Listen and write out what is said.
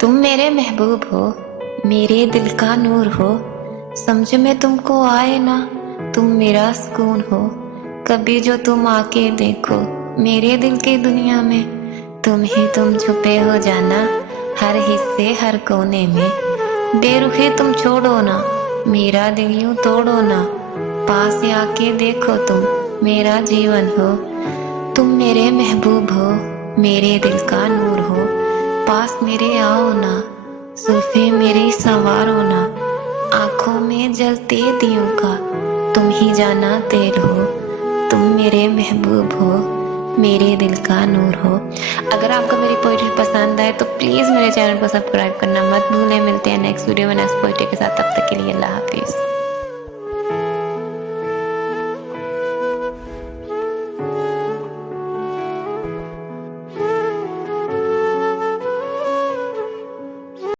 तुम मेरे महबूब हो, मेरे दिल का नूर हो। समझ में तुमको आए ना, तुम मेरा सुकून हो। कभी जो तुम आके देखो मेरे दिल की दुनिया में, तुम ही तुम छुपे हो जाना हर हिस्से हर कोने में। बेरुखी तुम छोड़ो ना, मेरा दिल यूं तोड़ो ना। पास आके देखो तुम मेरा जीवन हो। तुम मेरे महबूब हो, मेरे दिल का नूर हो। पास मेरे आओ ना, जुल्फे मेरी संवारो ना। आंखों में जलते दियों का तुम ही जाना तेल हो। तुम मेरे महबूब हो, मेरे दिल का नूर हो। अगर आपको मेरी पोइट्री पसंद आए तो प्लीज़ मेरे चैनल को सब्सक्राइब करना मत भूलें। मिलते हैं नेक्स्ट वीडियो में नेक्स्ट पोइट्री के साथ। तब तक के लिए अल्लाह हाफिज़।